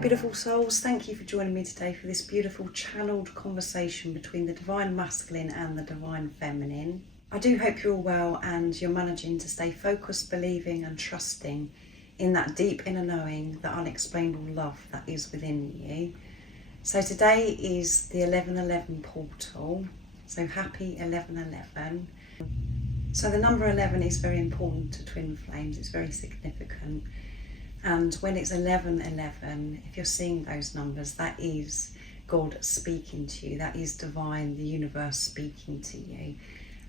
beautiful souls, thank you for joining me today for this beautiful channeled conversation between the divine masculine and the divine feminine. I do hope you're all well and you're managing to stay focused, believing and trusting in that deep inner knowing, the unexplainable love that is within you. So today is the 1111 portal, so happy 1111. So the number 11 is very important to twin flames, it's very significant. And when it's 1111, if you're seeing those numbers, that is God speaking to you, that is divine, the universe speaking to you.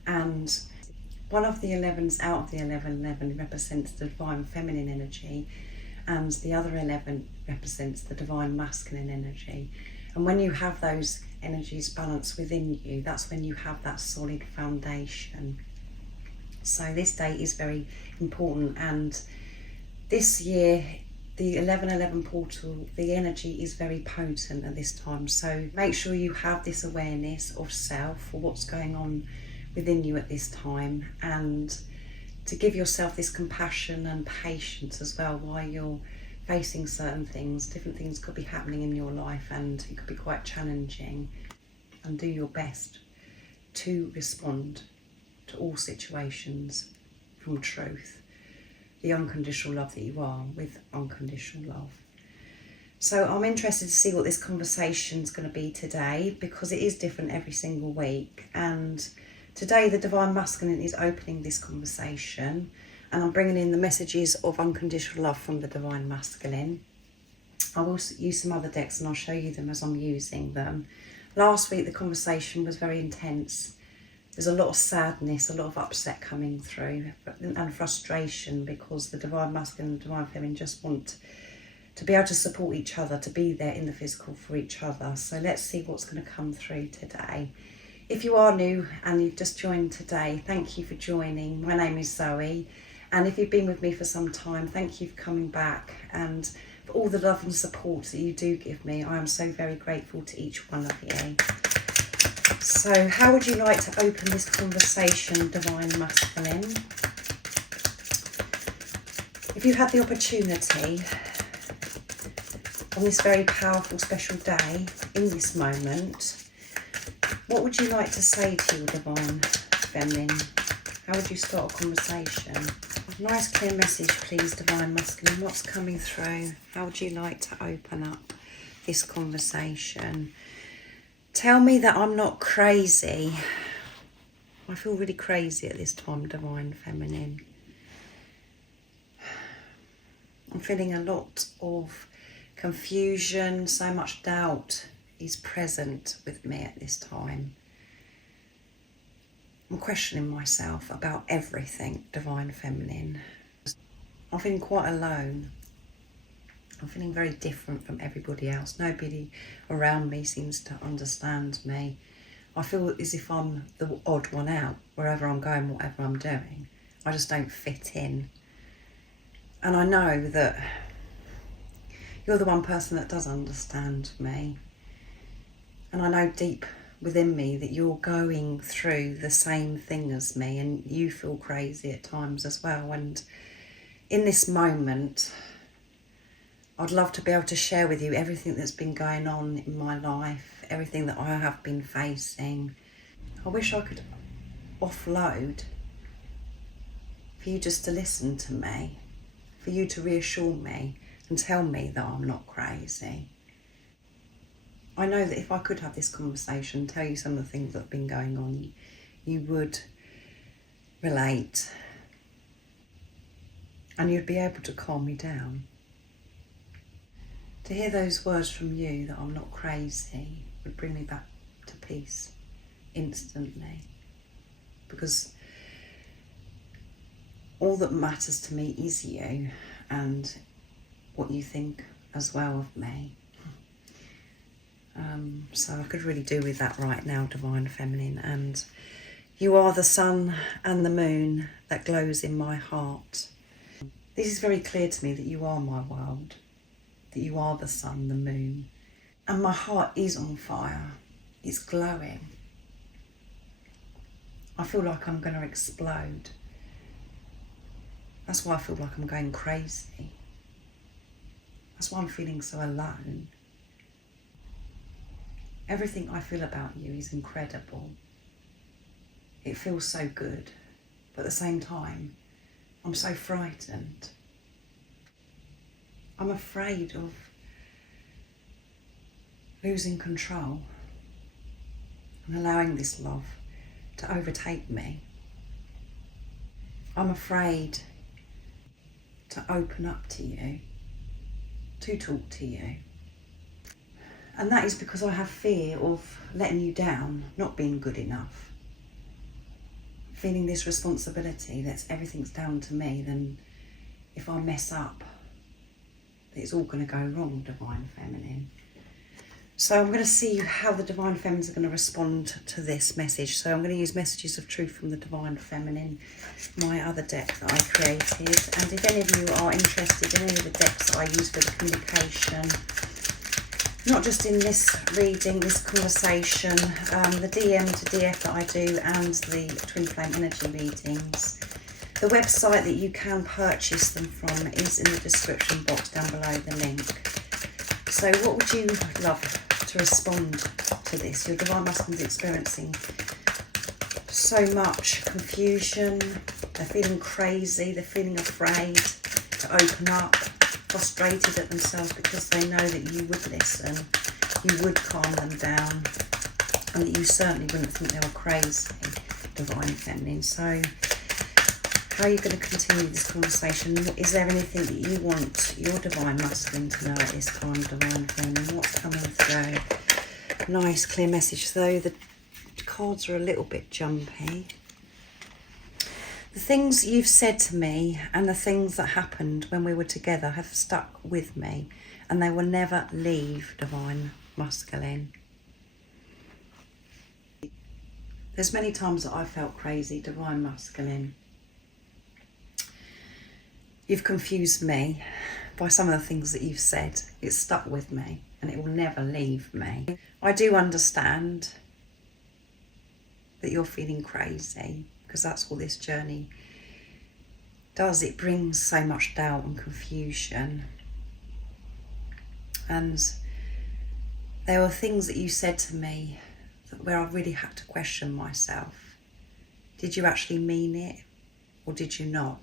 And one of the 11s out of the 1111 represents the divine feminine energy, and the other 11 represents the divine masculine energy. And when you have those energies balanced within you, that's when you have that solid foundation. So this day is very important, and this year, the 1111 portal, the energy is very potent at this time. So make sure you have this awareness of self, or what's going on within you at this time, and to give yourself this compassion and patience as well while you're facing certain things. Different things could be happening in your life and it could be quite challenging, and do your best to respond to all situations from truth, the unconditional love that you are, with unconditional love. So I'm interested to see what this conversation's going to be today, because it is different every single week. And today the divine masculine is opening this conversation, and I'm bringing in the messages of unconditional love from the divine masculine. I will use some other decks and I'll show you them as I'm using them. Last week the conversation was very intense. There's a lot of sadness, a lot of upset coming through, and frustration, because the divine masculine and the divine feminine just want to be able to support each other, to be there in the physical for each other. So let's see what's going to come through today. If you are new and you've just joined today, thank you for joining. My name is Zoe, and if you've been with me for some time, thank you for coming back and for all the love and support that you do give me. I am so very grateful to each one of you. So how would you like to open this conversation, divine masculine? If you had the opportunity on this very powerful, special day, in this moment, what would you like to say to your divine feminine? How would you start a conversation? Nice clear message, please, divine masculine. What's coming through? How would you like to open up this conversation? Tell me that I'm not crazy. I feel really crazy at this time, divine feminine. I'm feeling a lot of confusion, so much doubt is present with me at this time. I'm questioning myself about everything, divine feminine. I'm feeling quite alone. I'm feeling very different from everybody else. Nobody around me seems to understand me. I feel as if I'm the odd one out wherever I'm going, whatever I'm doing. I just don't fit in. And I know that you're the one person that does understand me. And I know deep within me that you're going through the same thing as me, and you feel crazy at times as well. And in this moment, I'd love to be able to share with you everything that's been going on in my life, everything that I have been facing. I wish I could offload for you just to listen to me, for you to reassure me and tell me that I'm not crazy. I know that if I could have this conversation, tell you some of the things that have been going on, you would relate and you'd be able to calm me down. To hear those words from you, that I'm not crazy, would bring me back to peace instantly. Because all that matters to me is you and what you think as well of me. So I could really do with that right now, divine feminine. And you are the sun and the moon that glows in my heart. This is very clear to me that you are my world, that you are the sun, the moon. And my heart is on fire. It's glowing. I feel like I'm going to explode. That's why I feel like I'm going crazy. That's why I'm feeling so alone. Everything I feel about you is incredible. It feels so good, but at the same time, I'm so frightened. I'm afraid of losing control and allowing this love to overtake me. I'm afraid to open up to you, to talk to you. And that is because I have fear of letting you down, not being good enough. Feeling this responsibility that everything's down to me, then if I mess up, it's all going to go wrong, Divine Feminine. So I'm going to see how the Divine Feminines are going to respond to this message. So I'm going to use Messages of Truth from the Divine Feminine, my other deck that I created. And if any of you are interested in any of the decks that I use for the communication, not just in this reading, this conversation, the DM to DF that I do, and the Twin Flame Energy readings, the website that you can purchase them from is in the description box down below, the link. So what would you love to respond to this? Your Divine Masculine is experiencing so much confusion. They're feeling crazy. They're feeling afraid to open up, frustrated at themselves because they know that you would listen, you would calm them down, and that you certainly wouldn't think they were crazy, Divine Feminine. So how are you going to continue this conversation? Is there anything that you want your Divine Masculine to know at this time, Divine Feminine? What's coming through? Nice, clear message, though the cards are a little bit jumpy. The things you've said to me and the things that happened when we were together have stuck with me, and they will never leave, Divine Masculine. There's many times that I felt crazy, Divine Masculine. You've confused me by some of the things that you've said. It's stuck with me and it will never leave me. I do understand that you're feeling crazy, because that's what this journey does. It brings so much doubt and confusion. And there were things that you said to me where I really had to question myself. Did you actually mean it, or did you not?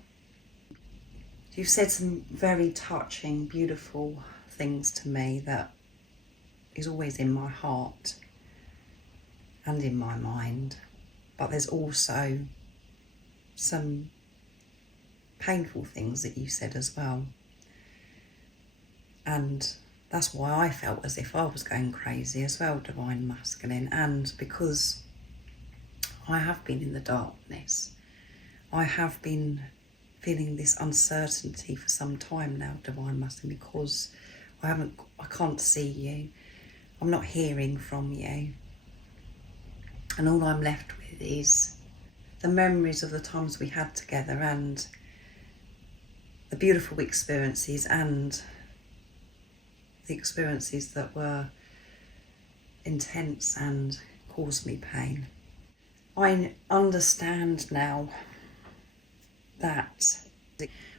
You've said some very touching, beautiful things to me that is always in my heart and in my mind. But there's also some painful things that you said as well. And that's why I felt as if I was going crazy as well, Divine Masculine. And because I have been in the darkness, I have been feeling this uncertainty for some time now, Divine Masculine, because I can't see you. I'm not hearing from you. And all I'm left with is the memories of the times we had together and the beautiful experiences and the experiences that were intense and caused me pain. I understand now that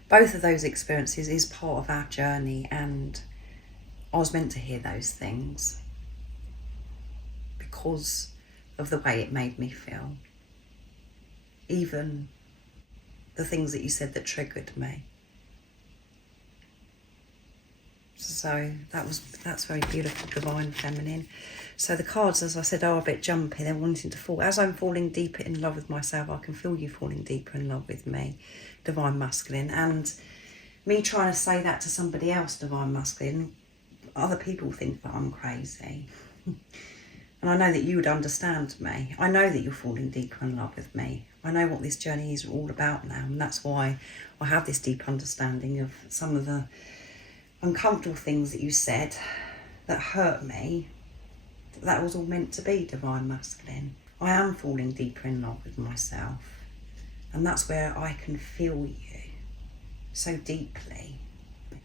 both of those experiences is part of our journey, and I was meant to hear those things because of the way it made me feel. Even the things that you said that triggered me. So that's very beautiful, Divine Feminine. So the cards, as I said, are a bit jumpy. They're wanting to fall. As I'm falling deeper in love with myself, I can feel you falling deeper in love with me, Divine Masculine. And me trying to say that to somebody else, Divine Masculine, other people think that I'm crazy. And I know that you would understand me. I know that you're falling deeper in love with me. I know what this journey is all about now. And that's why I have this deep understanding of some of the uncomfortable things that you said that hurt me. That was all meant to be, Divine Masculine. I am falling deeper in love with myself. And that's where I can feel you so deeply.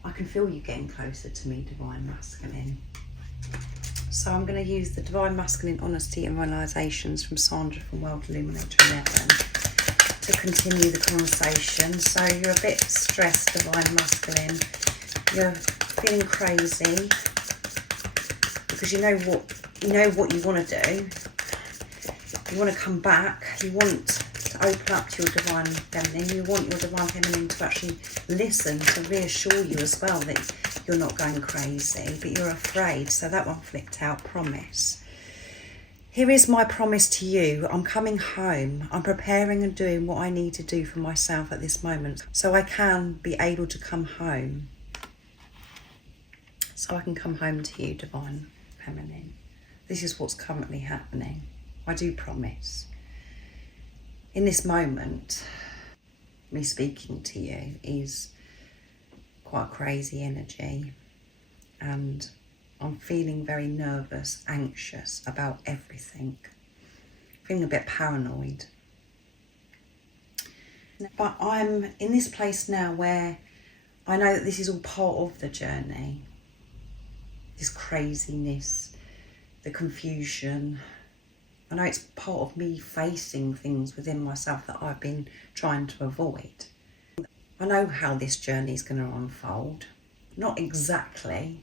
I can feel you getting closer to me, Divine Masculine. So I'm going to use the Divine Masculine Honesty and Realizations from Sandra from World Illuminator 11 to continue the conversation. So you're a bit stressed, Divine Masculine. You're feeling crazy, because you know what you want to do. You want to come back, you want to open up to your divine feminine, you want your divine feminine to actually listen, to reassure you as well that you're not going crazy, but you're afraid. So that one flipped out, promise. Here is my promise to you. I'm coming home. I'm preparing and doing what I need to do for myself at this moment so I can be able to come home. So I can come home to you, divine feminine. This is what's currently happening. I do promise. In this moment, me speaking to you is quite crazy energy, and I'm feeling very nervous, anxious about everything. Feeling a bit paranoid. But I'm in this place now where I know that this is all part of the journey. This craziness, the confusion. I know it's part of me facing things within myself that I've been trying to avoid. I know how this journey is going to unfold. Not exactly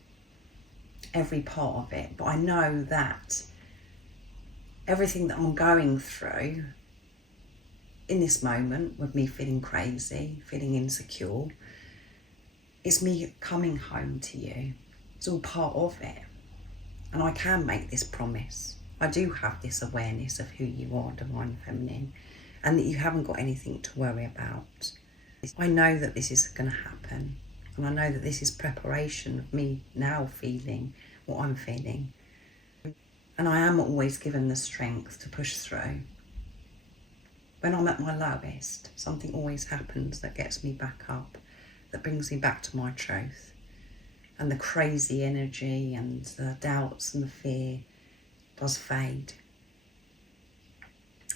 every part of it, but I know that everything that I'm going through in this moment, with me feeling crazy, feeling insecure, is me coming home to you. It's all part of it. And I can make this promise. I do have this awareness of who you are, divine feminine, and that you haven't got anything to worry about. I know that this is going to happen, and I know that this is preparation of me now feeling what I'm feeling. And I am always given the strength to push through. When I'm at my lowest, something always happens that gets me back up, that brings me back to my truth. And the crazy energy and the doubts and the fear does fade.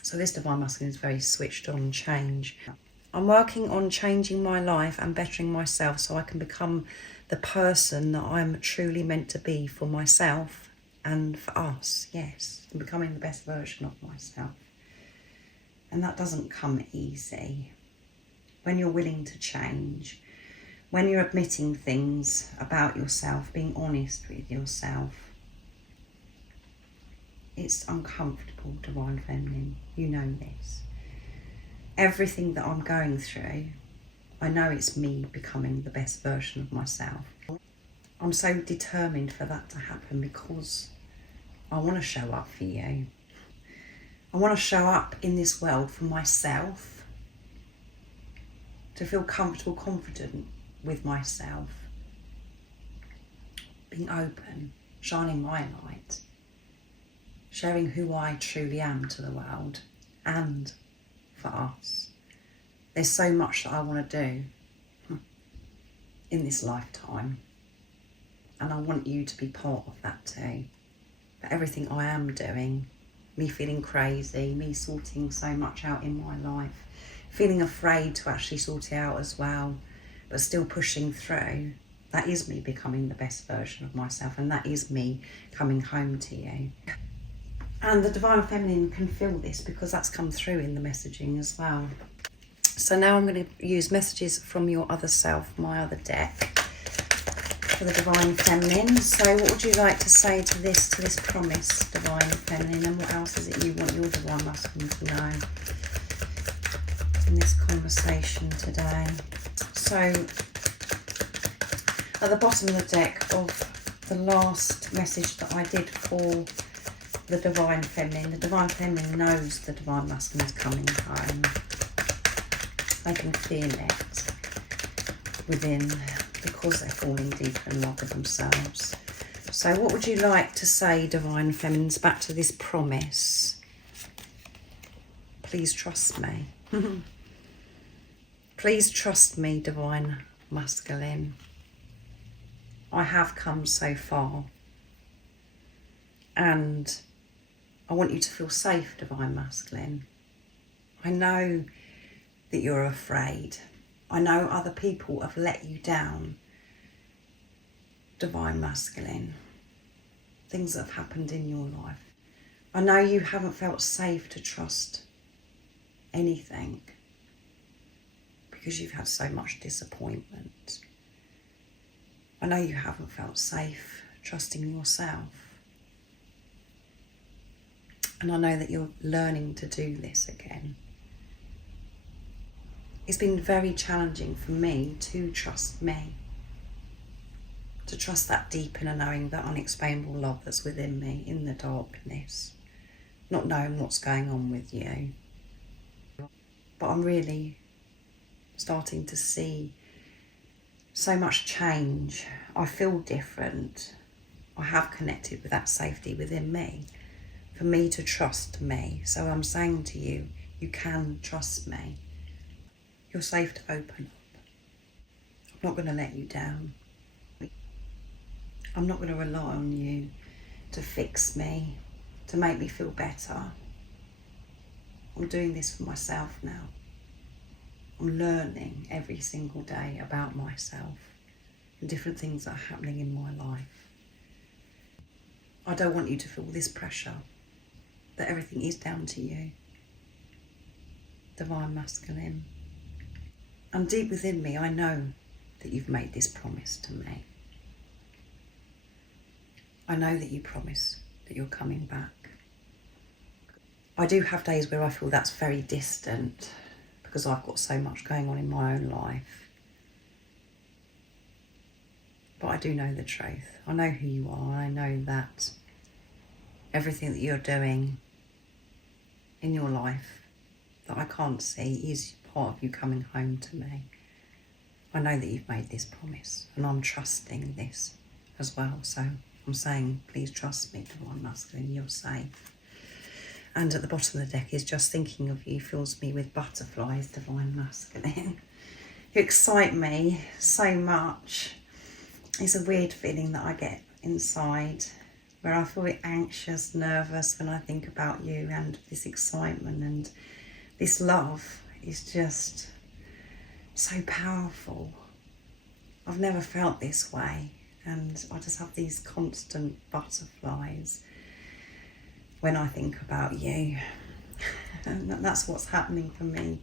So this divine masculine is very switched on change. I'm working on changing my life and bettering myself so I can become the person that I'm truly meant to be for myself and for us. Yes, I'm becoming the best version of myself. And that doesn't come easy. When you're willing to change, when you're admitting things about yourself, being honest with yourself, it's uncomfortable, divine feminine. You know this. Everything that I'm going through, I know it's me becoming the best version of myself. I'm so determined for that to happen because I want to show up for you. I want to show up in this world for myself, to feel comfortable, confident with myself, being open, shining my light, sharing who I truly am to the world and for us. There's so much that I want to do in this lifetime, and I want you to be part of that too. But everything I am doing, me feeling crazy, me sorting so much out in my life, feeling afraid to actually sort it out as well, but still pushing through, that is me becoming the best version of myself, and that is me coming home to you. And the divine feminine can feel this because that's come through in the messaging as well. So now I'm going to use messages from your other self, my other deck, for the divine feminine. So what would you like to say to this promise, divine feminine, and what else is it you want your divine masculine to know in this conversation today? So at the bottom of the deck of the last message that I did for the divine feminine knows the divine masculine is coming home. They can feel it within because they're falling deeper in love with themselves. So what would you like to say, divine feminines, back to this promise? Please trust me. Please trust me, divine masculine. I have come so far, and I want you to feel safe, divine masculine. I know that you're afraid. I know other people have let you down, divine masculine. Things that have happened in your life. I know you haven't felt safe to trust anything because you've had so much disappointment. I know you haven't felt safe trusting yourself. And I know that you're learning to do this again. It's been very challenging for me to trust me. To trust that deep inner knowing, that unexplainable love that's within me in the darkness. Not knowing what's going on with you. But I'm really starting to see so much change. I feel different. I have connected with that safety within me. For me to trust me. So I'm saying to you, you can trust me. You're safe to open up. I'm not going to let you down. I'm not going to rely on you to fix me, to make me feel better. I'm doing this for myself now. I'm learning every single day about myself and different things that are happening in my life. I don't want you to feel this pressure that everything is down to you. Divine Masculine. And deep within me, I know that you've made this promise to me. I know that you promise that you're coming back. I do have days where I feel that's very distant because I've got so much going on in my own life. But I do know the truth. I know who you are. I know that everything that you're doing in your life that I can't see is part of you coming home to me. I know that you've made this promise and I'm trusting this as well. So I'm saying, please trust me, Divine Masculine, you're safe. And at the bottom of the deck is just thinking of you fills me with butterflies, Divine Masculine. You excite me so much. It's a weird feeling that I get inside where I feel anxious, nervous when I think about you, and this excitement and this love is just so powerful. I've never felt this way, and I just have these constant butterflies when I think about you. And that's what's happening for me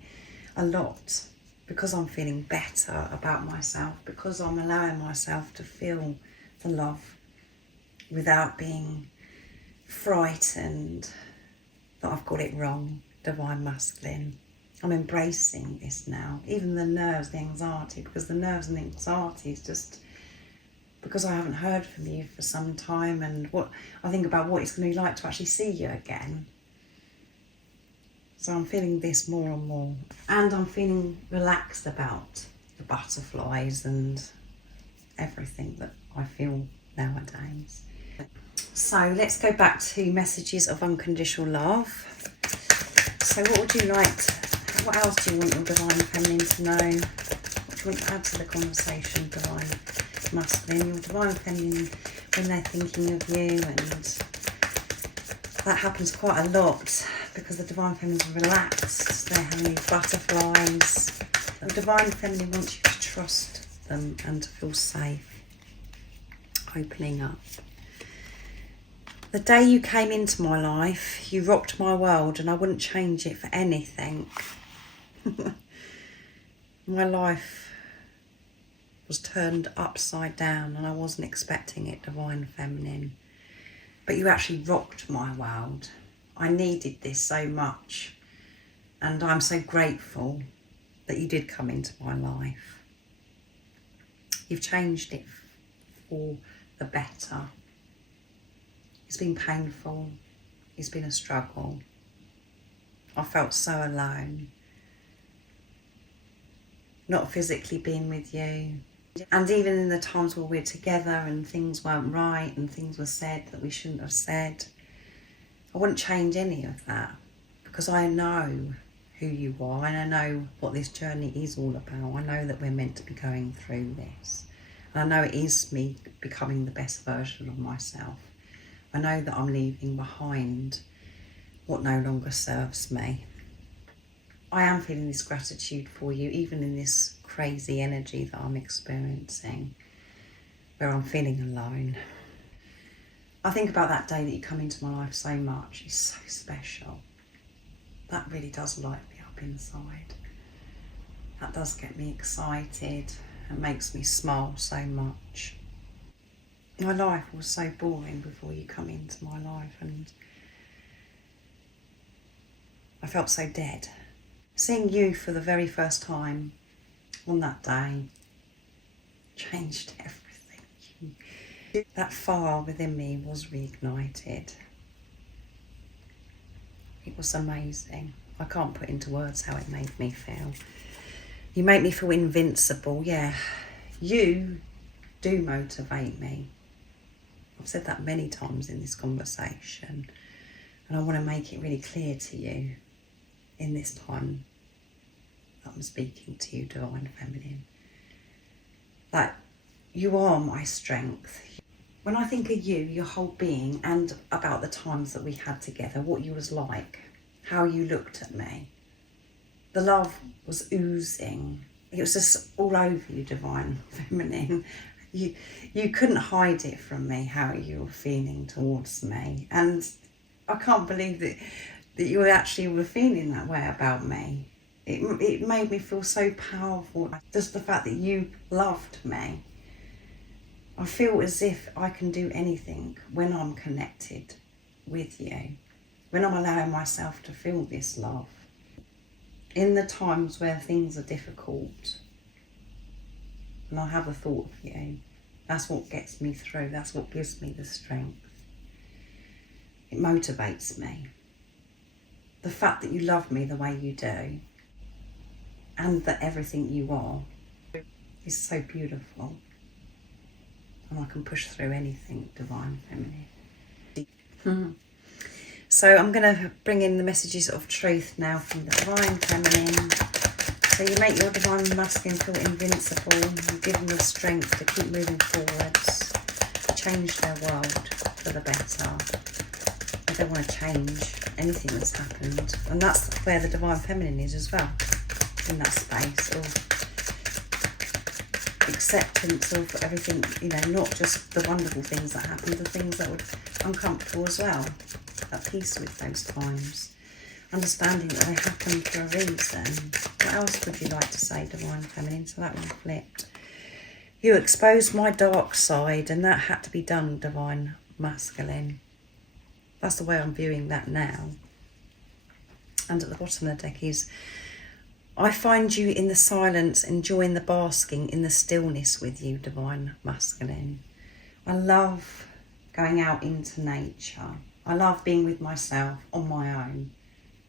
a lot, because I'm feeling better about myself, because I'm allowing myself to feel the love without being frightened that I've got it wrong, Divine Masculine. I'm embracing this now, even the nerves, the anxiety, because the nerves and the anxiety is just because I haven't heard from you for some time, and what I think about what it's going to be like to actually see you again. So I'm feeling this more and more, and I'm feeling relaxed about the butterflies and everything that I feel nowadays. So let's go back to messages of unconditional love. So what would you like what else do you want your Divine Feminine to know? What do you want to add to the conversation, Divine Masculine? Your Divine Feminine, when they're thinking of you, and that happens quite a lot because the Divine Feminine is relaxed, they're having these butterflies. The Divine Feminine wants you to trust them and to feel safe, opening up. The day you came into my life, you rocked my world, and I wouldn't change it for anything. My life was turned upside down and I wasn't expecting it, Divine Feminine. But you actually rocked my world. I needed this so much, and I'm so grateful that you did come into my life. You've changed it for the better. It's been painful. It's been a struggle. I felt so alone. Not physically being with you. And even in the times where we're together and things weren't right and things were said that we shouldn't have said, I wouldn't change any of that, because I know who you are and I know what this journey is all about. I know that we're meant to be going through this. And I know it is me becoming the best version of myself. I know that I'm leaving behind what no longer serves me. I am feeling this gratitude for you, even in this crazy energy that I'm experiencing, where I'm feeling alone. I think about that day that you come into my life so much. It's so special. That really does light me up inside. That does get me excited and makes me smile so much. My life was so boring before you come into my life, and I felt so dead. Seeing you for the very first time on that day changed everything. That fire within me was reignited. It was amazing. I can't put into words how it made me feel. You make me feel invincible. Yeah, you do motivate me. I've said that many times in this conversation, and I want to make it really clear to you in this time that I'm speaking to you, Divine Feminine, that you are my strength. When I think of you, your whole being, and about the times that we had together, what you was like, how you looked at me, the love was oozing. It was just all over you, Divine Feminine. You couldn't hide it from me, how you were feeling towards me. And I can't believe that you actually were feeling that way about me. It made me feel so powerful. Just the fact that you loved me. I feel as if I can do anything when I'm connected with you, when I'm allowing myself to feel this love. In the times where things are difficult, and I have a thought of you, that's what gets me through, that's what gives me the strength. It motivates me. The fact that you love me the way you do, and that everything you are, is so beautiful. And I can push through anything, Divine Feminine. So I'm going to bring in the messages of truth now from the Divine Feminine. So you make your Divine Masculine feel invincible. You give them the strength to keep moving forwards, change their world for the better. I don't want to change anything that's happened. And that's where the Divine Feminine is as well, in that space of acceptance of everything, you know, not just the wonderful things that happened, the things that were uncomfortable as well. At peace with those times, understanding that they happened for a reason. What else would you like to say, Divine Feminine? So that one flipped. You exposed my dark side, and that had to be done, Divine Masculine. That's the way I'm viewing that now. And at the bottom of the deck is, I find you in the silence, enjoying the basking in the stillness with you, Divine Masculine. I love going out into nature. I love being with myself on my own,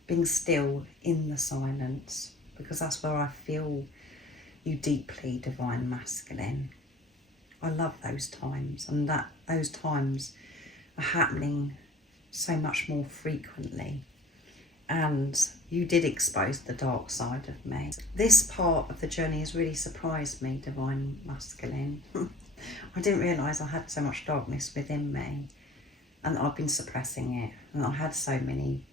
being still in the silence, because that's where I feel you deeply, Divine Masculine. I love those times, and that those times are happening so much more frequently. And you did expose the dark side of me. This part of the journey has really surprised me, Divine Masculine. I didn't realise I had so much darkness within me, and I've been suppressing it, and I had so many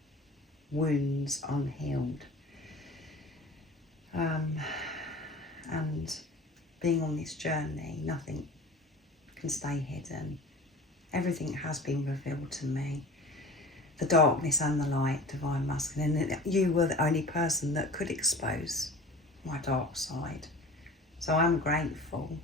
wounds unhealed. And being on this journey, nothing can stay hidden. Everything has been revealed to me. The darkness and the light, Divine Masculine. And you were the only person that could expose my dark side. So I'm grateful.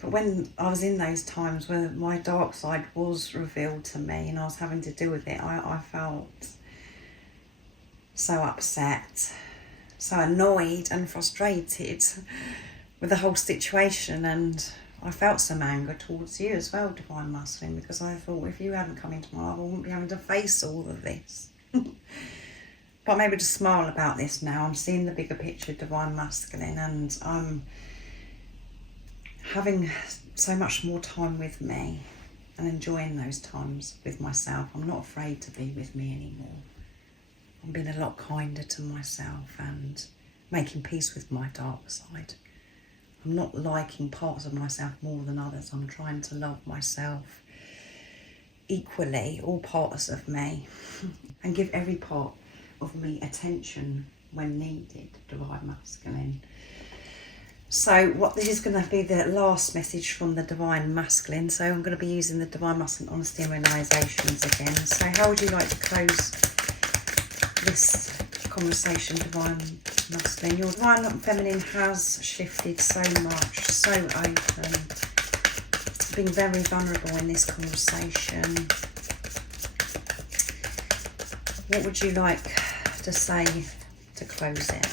But when I was in those times where my dark side was revealed to me and I was having to deal with it, I felt so upset, so annoyed and frustrated with the whole situation, and I felt some anger towards you as well, Divine Masculine, because I thought if you hadn't come into my life, I wouldn't be having to face all of this. But I'm able to smile about this now. I'm seeing the bigger picture, Divine Masculine, and I'm having so much more time with me and enjoying those times with myself. I'm not afraid to be with me anymore. I'm being a lot kinder to myself and making peace with my dark side. I'm not liking parts of myself more than others. I'm trying to love myself equally, all parts of me, and give every part of me attention when needed, Divine Masculine. So this is going to be the last message from the Divine Masculine. So I'm going to be using the Divine Masculine Honesty and Realizations again. So how would you like to close this conversation, Divine Masculine? Your Divine Feminine has shifted so much, so open, being very vulnerable in this conversation. What would you like to say to close it?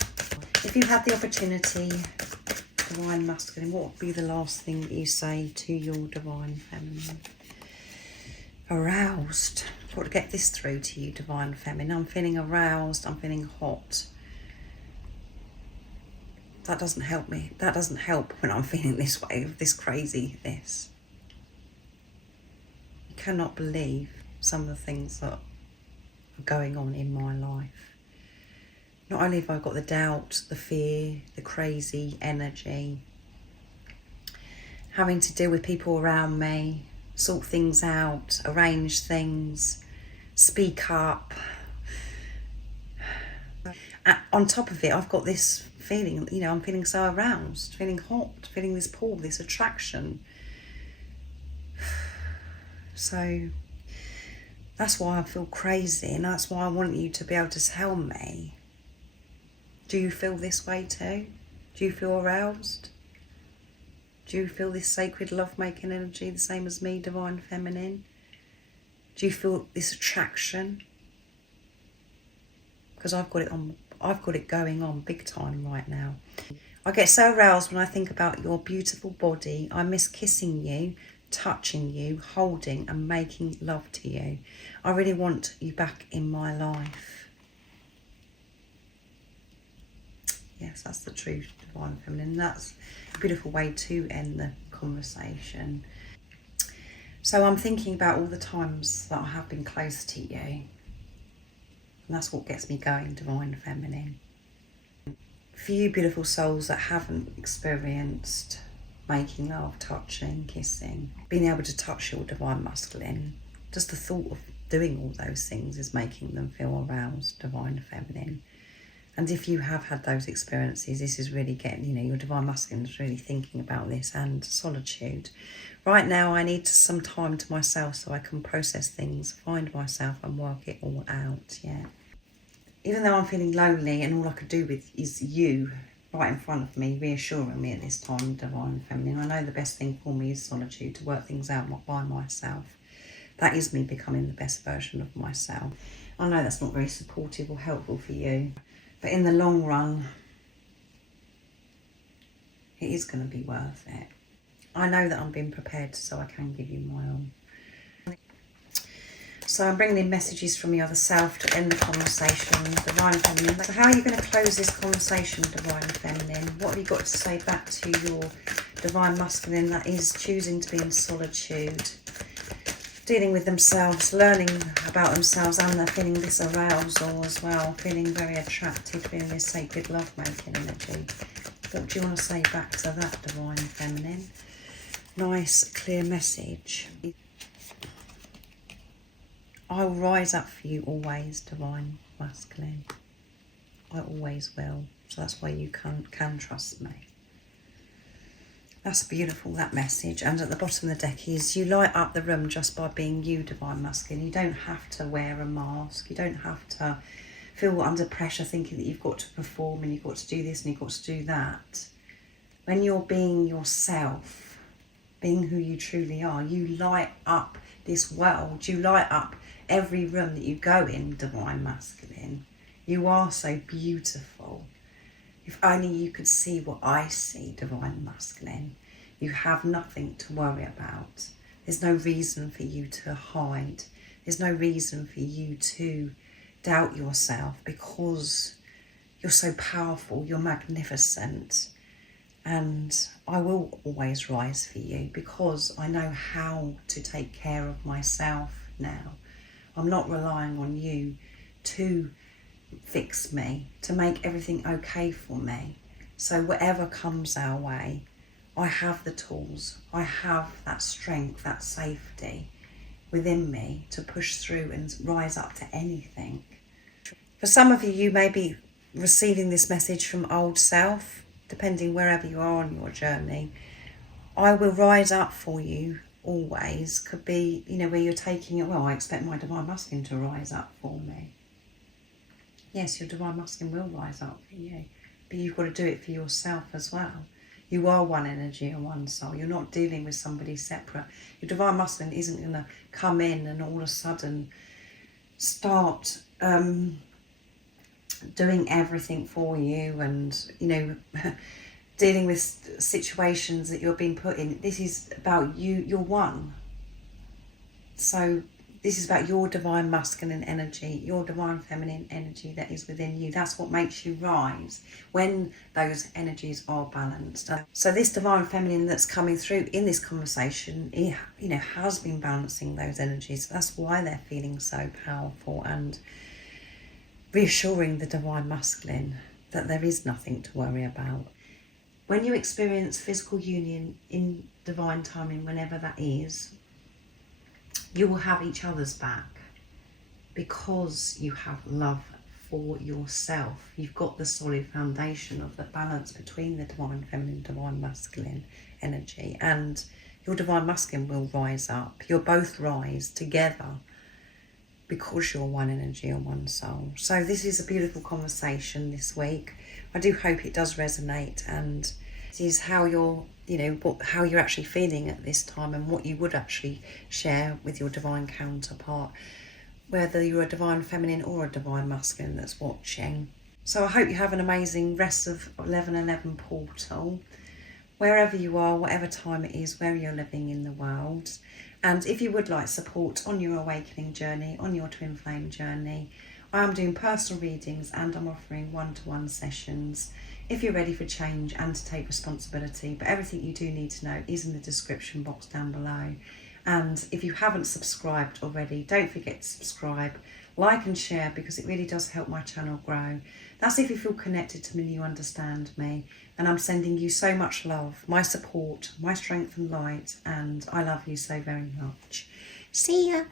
If you had the opportunity, Divine Masculine, what would be the last thing that you say to your Divine Feminine? Aroused. I've got to get this through to you, Divine Feminine. I'm feeling aroused. I'm feeling hot. That doesn't help me. That doesn't help when I'm feeling this way, this crazy-ness. You cannot believe some of the things that are going on in my life. Not only have I got the doubt, the fear, the crazy energy, having to deal with people around me, sort things out, arrange things, speak up. On top of it, I've got this feeling, you know, I'm feeling so aroused, feeling hot, feeling this pull, this attraction. So that's why I feel crazy, and that's why I want you to be able to tell me. Do you feel this way too? Do you feel aroused? Do you feel this sacred love-making energy the same as me, Divine Feminine? Do you feel this attraction? Because I've got it going on big time right now. I get so aroused when I think about your beautiful body. I miss kissing you, touching you, holding and making love to you. I really want you back in my life. Yes, that's the truth, Divine Feminine. That's a beautiful way to end the conversation. So I'm thinking about all the times that I have been close to you. And that's what gets me going, Divine Feminine. For you beautiful souls that haven't experienced making love, touching, kissing, being able to touch your Divine Masculine, just the thought of doing all those things is making them feel aroused, Divine Feminine. And if you have had those experiences, this is really getting, you know, your Divine Masculine is really thinking about this, and solitude. Right now, I need some time to myself so I can process things, find myself and work it all out, yeah. Even though I'm feeling lonely and all I could do with is you right in front of me, reassuring me at this time, Divine Feminine, I know the best thing for me is solitude, to work things out by myself. That is me becoming the best version of myself. I know that's not very supportive or helpful for you, but in the long run, it is going to be worth it. I know that I'm being prepared so I can give you my all. So I'm bringing in messages from your other self to end the conversation, Divine Feminine. So how are you going to close this conversation, Divine Feminine? What have you got to say back to your Divine Masculine that is choosing to be in solitude, dealing with themselves, learning about themselves, and they're feeling this arousal as well, feeling very attracted, feeling this sacred love-making energy? What do you want to say back to that, Divine Feminine? Nice, clear message. I will rise up for you always, Divine Masculine. I always will. So that's why you can trust me. That's beautiful, that message. And at the bottom of the deck is you light up the room just by being you, Divine Masculine. You don't have to wear a mask. You don't have to feel under pressure thinking that you've got to perform and you've got to do this and you've got to do that. When you're being yourself, being who you truly are, you light up this world. You light up every room that you go in, Divine Masculine. You are so beautiful. If only you could see what I see, Divine Masculine. You have nothing to worry about. There's no reason for you to hide. There's no reason for you to doubt yourself, because you're so powerful, you're magnificent. And I will always rise for you because I know how to take care of myself now. I'm not relying on you to fix me, to make everything okay for me. So whatever comes our way, I have the tools, I have that strength, that safety within me to push through and rise up to anything. For some of you, you may be receiving this message from old self, depending wherever you are on your journey. I will rise up for you always. Could be, you know, where you're taking it, well, I expect my Divine Masculine to rise up for me. Yes, your Divine Masculine will rise up for you, but you've got to do it for yourself as well. You are one energy and one soul. You're not dealing with somebody separate. Your divine masculine isn't going to come in and all of a sudden start doing everything for you and, you know, dealing with situations that you're being put in. This is about you. You're one. So this is about your divine masculine energy, your divine feminine energy that is within you. That's what makes you rise when those energies are balanced. So this divine feminine that's coming through in this conversation, you know, has been balancing those energies. That's why they're feeling so powerful and reassuring the divine masculine that there is nothing to worry about. When you experience physical union in divine timing, whenever that is, you will have each other's back because you have love for yourself. You've got the solid foundation of the balance between the divine feminine and divine masculine energy, and your divine masculine will rise up. You'll both rise together because you're one energy and one soul. So this is a beautiful conversation this week. I do hope it does resonate, and this is how you're, you know, how you're actually feeling at this time and what you would actually share with your divine counterpart, whether you're a divine feminine or a divine masculine that's watching. So I hope you have an amazing rest of 11/11 portal, wherever you are, whatever time it is, where you're living in the world. And if you would like support on your awakening journey, on your twin flame journey, I am doing personal readings and I'm offering one-to-one sessions if you're ready for change and to take responsibility. But everything you do need to know is in the description box down below. And if you haven't subscribed already, don't forget to subscribe, like and share, because it really does help my channel grow. That's if you feel connected to me and you understand me. And I'm sending you so much love, my support, my strength and light, and I love you so very much. See ya.